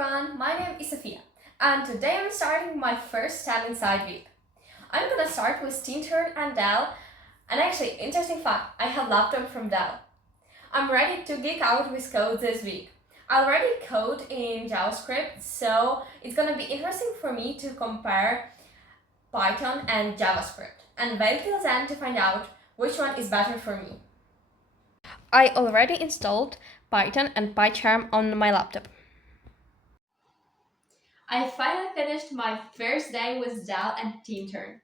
everyone, my name is Sophia, and today I'm starting my first STEM Inside week. I'm gonna start with Tintern and Dell, and actually, interesting fact, I have laptop from Dell. I'm ready to geek out with code this week. I already code in JavaScript, so it's gonna be interesting for me to compare Python and JavaScript, and wait till then to find out which one is better for me. I already installed Python and PyCharm on my laptop. I finally finished my first day with Dell and Tintern.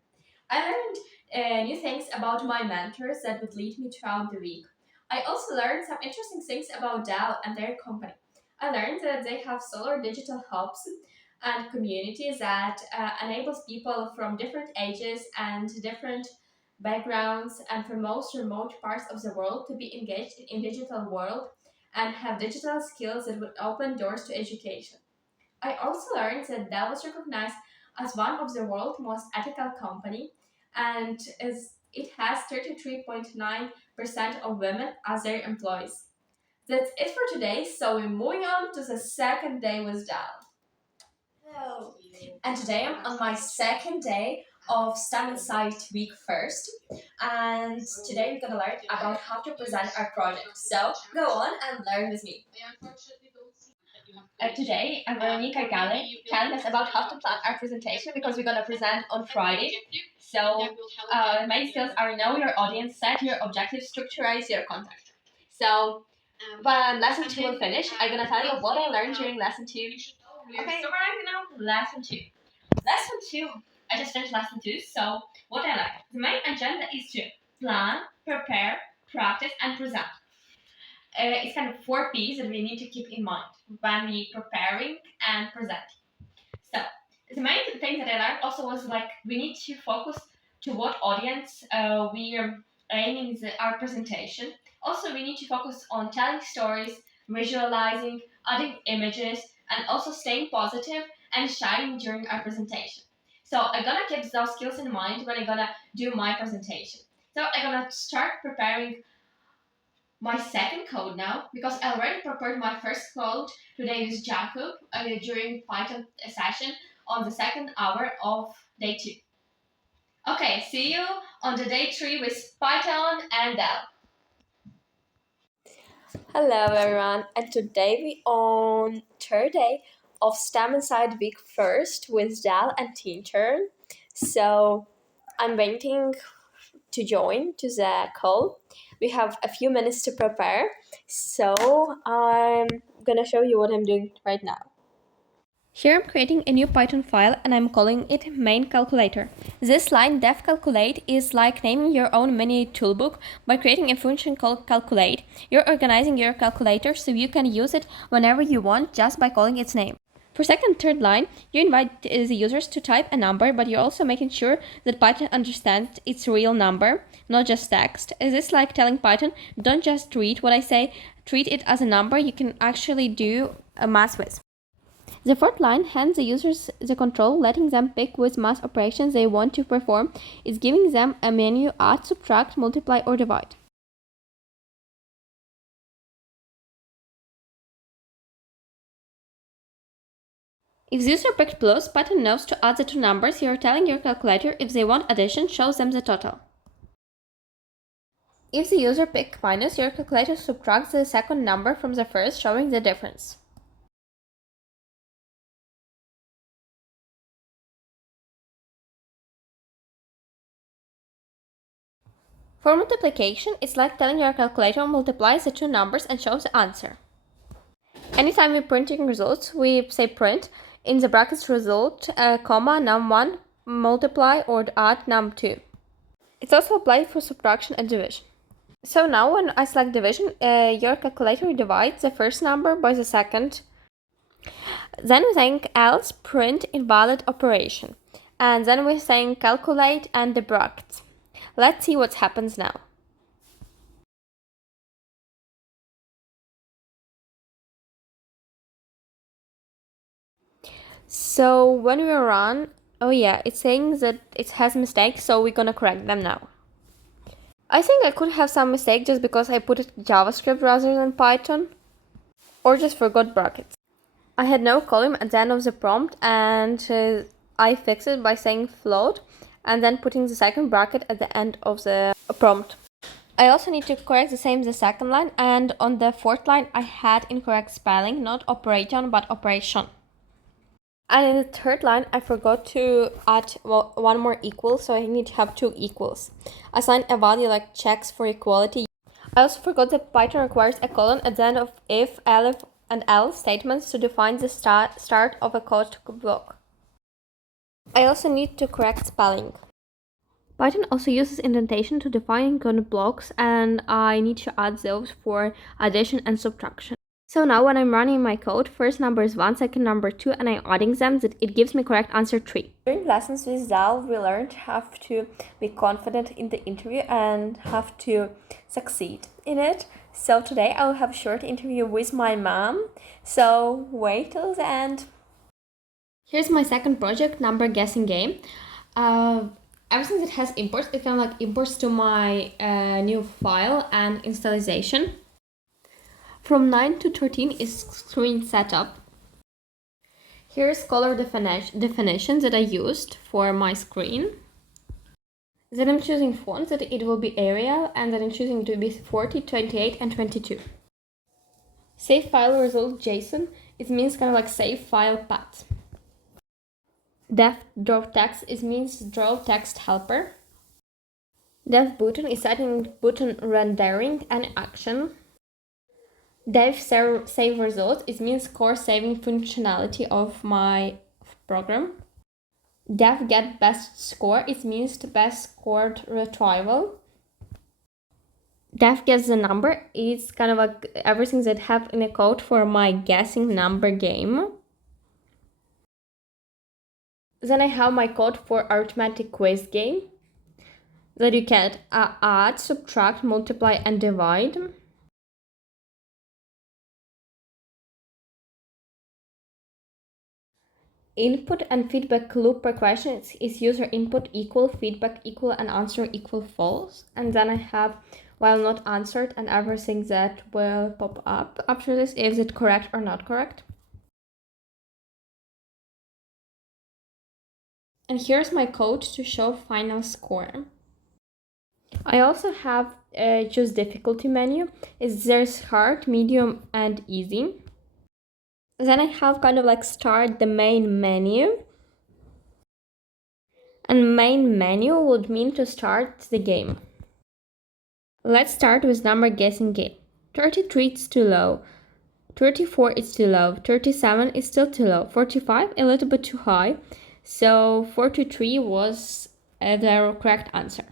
I learned new things about my mentors that would lead me throughout the week. I also learned some interesting things about Dell and their company. I learned that they have solar digital hubs and communities that enables people from different ages and different backgrounds and from most remote parts of the world to be engaged in digital world and have digital skills that would open doors to education. I also learned that Dell was recognized as one of the world's most ethical company, and it has 33.9% of women as their employees. That's it for today, so we're moving on to the second day with Dell. Hello. And today I'm on my second day of STEM Insight Week first, and today we're gonna learn about how to present our project. So go on and learn with me. Today, Veronica telling us about how to plan our presentation because we're going to present on Friday. So, main skills are know your audience, set your objectives, structurize your content. So, when lesson 2 will finish, I'm going to tell you what I learned during lesson 2. Okay, so right now, lesson 2. Lesson 2, I just finished lesson 2, so what I learned. The main agenda is to plan, prepare, practice, and present. It's kind of 4 P's that we need to keep in mind when we preparing and presenting. So the main thing that I learned also was like we need to focus to what audience we are aiming our presentation. Also, we need to focus on telling stories, visualizing, adding images, and also staying positive and shining during our presentation. So I'm gonna keep those skills in mind when I'm gonna do my presentation. So I'm gonna start preparing my second code now because I already prepared my first code today with Jacob during Python session on the second hour of day 2. Okay, see you on the day 3 with Python and Dell. Hello everyone, and today we on third day of STEM Inside week first with Dell and Tintern. So I'm waiting to join to the call. We have a few minutes to prepare, so I'm gonna show you what I'm doing right now. Here I'm creating a new Python file and I'm calling it main calculator. This line def calculate is like naming your own mini toolbook by creating a function called calculate. You're organizing your calculator so you can use it whenever you want just by calling its name. For second and third line, you invite the users to type a number, but you're also making sure that Python understands its real number, not just text. Is this like telling Python, don't just read what I say, treat it as a number you can actually do a math with. The fourth line hands the users the control, letting them pick which math operations they want to perform. It's giving them a menu: add, subtract, multiply, or divide. If the user picked plus, Python knows to add the two numbers. You're telling your calculator if they want addition, shows them the total. If the user picked minus, your calculator subtracts the second number from the first, showing the difference. For multiplication, it's like telling your calculator multiplies the two numbers and shows the answer. Anytime we're printing results, we say print in the brackets result, comma, num1, multiply or add num2. It's also applied for subtraction and division. So now when I select division, your calculator divides the first number by the second. Then we're saying else print invalid operation. And then we're saying calculate and the brackets. Let's see what happens now. So when we run, oh yeah, it's saying that it has mistakes, so we're gonna correct them now. I think I could have some mistake just because I put it JavaScript rather than Python, or just forgot brackets. I had no column at the end of the prompt, and I fixed it by saying float and then putting the second bracket at the end of the prompt. I also need to correct the second line, and on the fourth line I had incorrect spelling, not operation but operation. And in the third line I forgot to add one more equal, so I need to have two equals. Assign a value like checks for equality. I also forgot that Python requires a colon at the end of if, elif, and else statements to define the start of a code block. I also need to correct spelling. Python also uses indentation to define code blocks, and I need to add those for addition and subtraction. So now when I'm running my code, first number is 1, second number 2, and I'm adding them, that it gives me correct answer 3. During lessons with Zal, we learned how to be confident in the interview and have to succeed in it. So today I'll have a short interview with my mom, so wait till the end. Here's my second project, number guessing game. Everything that has imports, it kind of like imports to my new file and installation. From 9 to 13 is screen setup. Here's color definition that I used for my screen. Then I'm choosing font, that it will be Arial, and then I'm choosing to be 40, 28, and 22. Save file result JSON, it means kind of like save file path. Def draw text, it means draw text helper. Def button is setting button rendering and action. Def save results, it means core saving functionality of my program. Def get best score, it means the best scored retrieval. Def gets the number, it's kind of like everything that have in a code for my guessing number game. Then I have my code for arithmetic quiz game, that you can add, subtract, multiply, and divide. Input and feedback loop per question is user input equal, feedback equal, and answer equal false. And then I have while not answered and everything that will pop up after this, is it correct or not correct. And here's my code to show final score. I also have choose difficulty menu. There's hard, medium, and easy. Then I have kind of like start the main menu. And main menu would mean to start the game. Let's start with number guessing game. 33 is too low. 34 is too low. 37 is still too low. 45 a little bit too high. So 43 was the correct answer.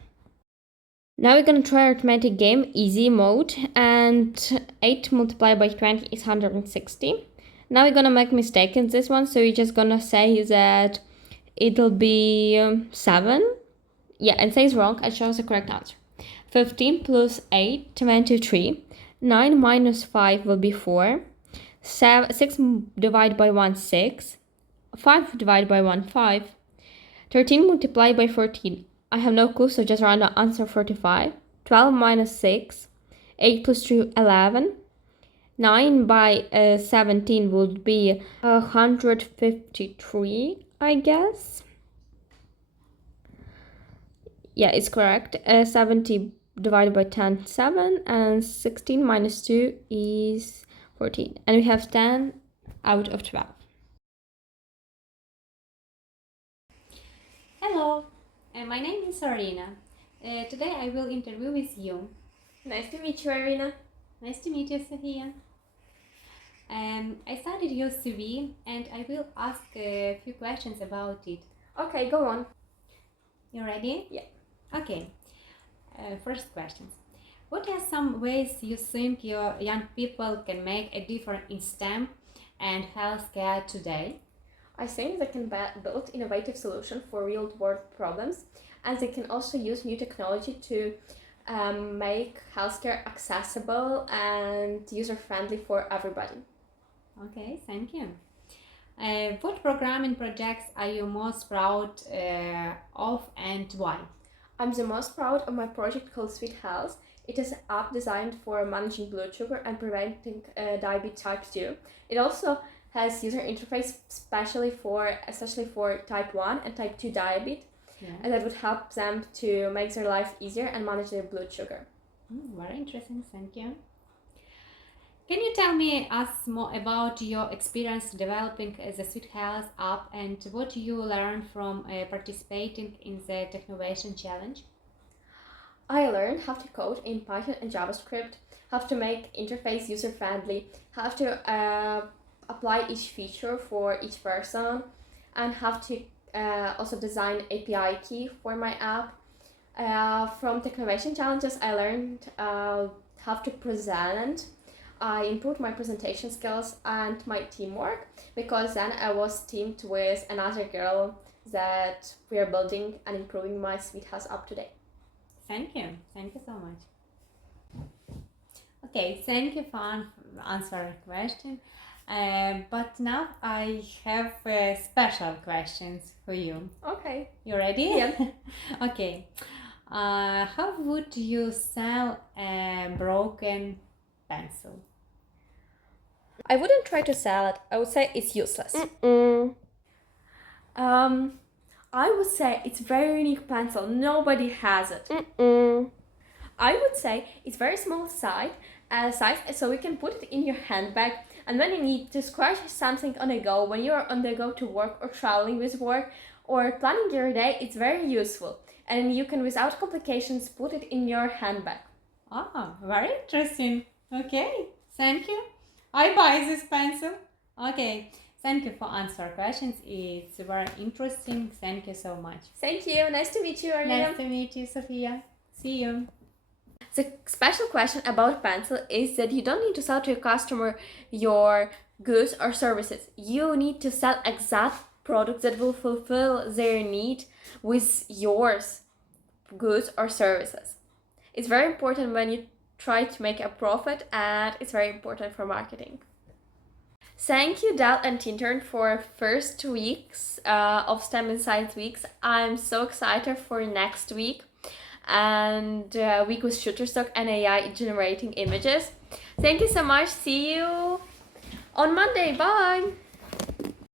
Now we're going to try arithmetic game, easy mode, and 8 multiplied by 20 is 160. Now we're going to make a mistake in this one, so we're just going to say that it'll be 7. Yeah, and says wrong, it shows the correct answer. 15 plus 8, 23. 9 minus 5 will be 4. 6 divided by 1, 6. 5 divided by 1, 5. 13 multiplied by 14. I have no clue, so just round the answer 45. 12 minus 6. 8 plus 3, 11. 9 by 17 would be 153, I guess. Yeah, it's correct. 70 divided by 10, 7. And 16 minus 2 is 14. And we have 10 out of 12. Hello, my name is Arina. Today I will interview with you. Nice to meet you, Arina. Nice to meet you, Sofia. I started your CV and I will ask a few questions about it. Okay, go on. You ready? Yeah. Okay. First questions. What are some ways you think your young people can make a difference in STEM and healthcare today? I think they can build innovative solutions for real-world problems, and they can also use new technology to make healthcare accessible and user-friendly for everybody. Okay, thank you. What programming projects are you most proud of and why? I'm the most proud of my project called Sweet Health. It is an app designed for managing blood sugar and preventing diabetes type 2. It also has user interface especially for type 1 and type 2 diabetes, Yeah. and that would help them to make their life easier and manage their blood sugar. Very interesting, thank you. Can you tell me us more about your experience developing the Sweet Health app and what you learned from participating in the Technovation Challenge? I learned how to code in Python and JavaScript, how to make interface user-friendly, how to apply each feature for each person, and how to also design API key for my app. From Technovation Challenges, I learned how to present. I improved my presentation skills and my teamwork, because then I was teamed with another girl that we are building and improving my Sweet Health app today. Thank you so much. Okay, thank you for answering the question. But now I have special questions for you. Okay. You ready? Yeah. Okay. How would you sell a broken pencil? I wouldn't try to sell it. I would say it's useless. I would say it's very unique pencil. Nobody has it. I would say it's very small size, so you can put it in your handbag. And when you need to scratch something on the go, when you're on the go to work or traveling with work or planning your day, it's very useful. And you can, without complications, put it in your handbag. Ah, very interesting. Okay, thank you. I buy this pencil. Okay, thank you for answering questions. It's very interesting. Thank you so much. Thank you. Nice to meet you, Arlena. Nice to meet you, Sophia. See you. The special question about pencil is that you don't need to sell to your customer your goods or services. You need to sell exact products that will fulfill their need with yours goods or services. It's very important when you try to make a profit, and it's very important for marketing. Thank you, Dal and Tintern, for first weeks of STEM and Science Weeks. I'm so excited for next week and week with Shutterstock and AI generating images. Thank you so much. See you on Monday. Bye.